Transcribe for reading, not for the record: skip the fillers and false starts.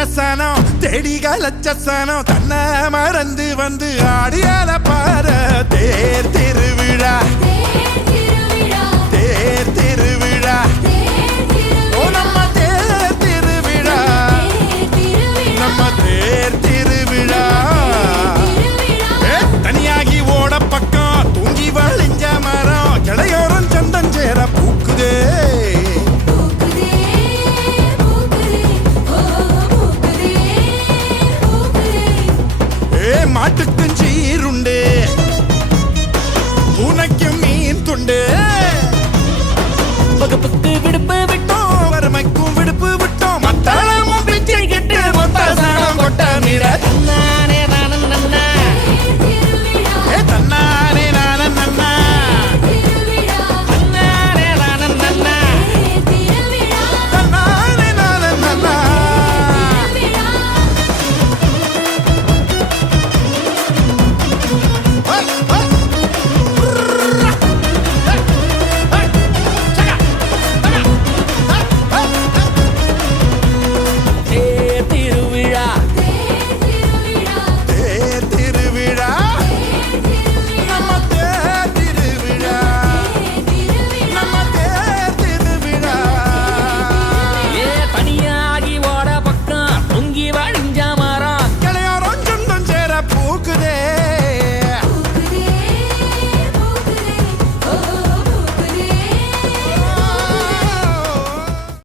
பச்சசானம் தேடிக லட்சசானம் தன்னை மறந்து வந்து ஆடியால பாரு தேர் திருவிழா தேர் திருவிழா ஓ நம்ம தேர் திருவிழா நம்ம தேர் திருவிழா தனியாகி ஓட பக்கம் தூங்கி வழிஞ்ச மரம் கிளையோரம் சந்தம் சேர பூக்குதே மாட்டுக்கும் சீருண்டு பூனைக்கும் மீன் துண்டு வகுப்புக்கு விடுப்பு விட்டு